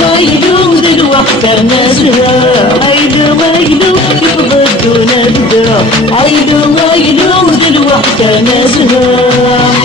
ويلو دلوقت انا زهق ويلو يفضل دون ابدا ويلو دلوقت انا زهق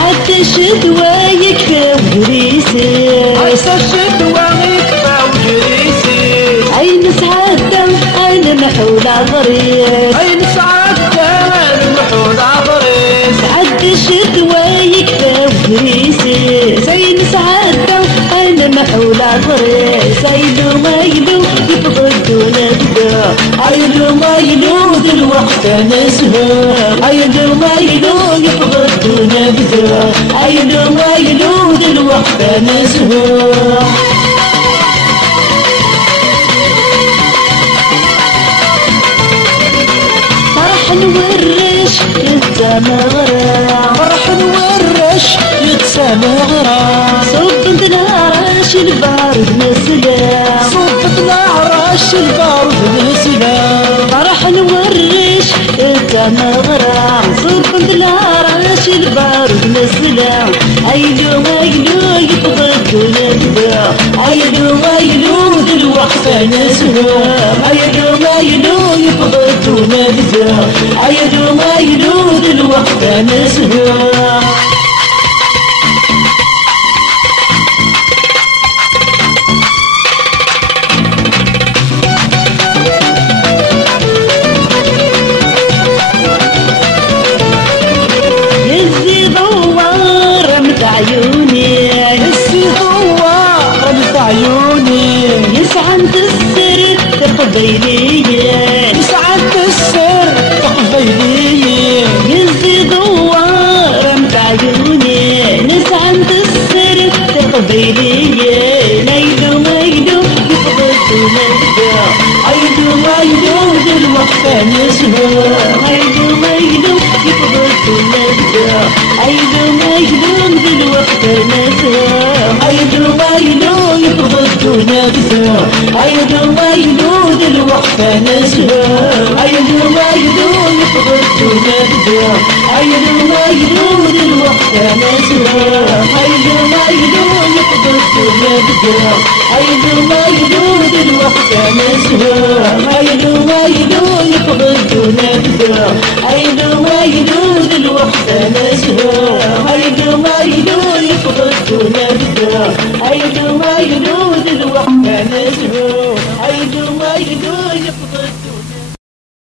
حتى الشتوى يكفى وجريسي حتى الشتوى يكفى وجريسي عين سعادة انا محول عبريس عين سعادة انا محول عبريس حتى الشتوى يكفى وجريسي زين سعادة انا محول عبريس ويلو يفضل دون ابدا ويلو دلوقت انا زهق ويلو يفضل دون ابدا ويلو دلوقت انا زهق فرح نورش يتسامى غرام فرح نورش يتسامى غرام صوت نعرش البارد نسلام صوت نعرش البارد نسلام فرح نورش يتسامى غرام صوت نعرش البارد نسلام ويلو يفضل دون ابدا ويلو دلوقت انا زهق ويلو يفضل دون ابدا ويلو دلوقت انا زهق يسعد السر تقبيلية يسعد السر تقبيلية يزيد ورم بعيوني نسعد السر تقبيلية ويلو يفضل دون ابدا ويلو دلوقت انا زهق ويلو يفضل دون ابدا ويلو دلوقت انا زهق ويلو يفضل دون ابدا ويلو دلوقت انا زهق ويلو يفضل دون ابدا ويلو دلوقت انا زهق ويلو يفضل دون ابدا ويلو دلوقت انا زهق ويلو يفضل دون ابدا ويلو دلوقت انا زهق ويلو يفضل دون ابدا ويلو دلوقت انا زهق ويلو يفضل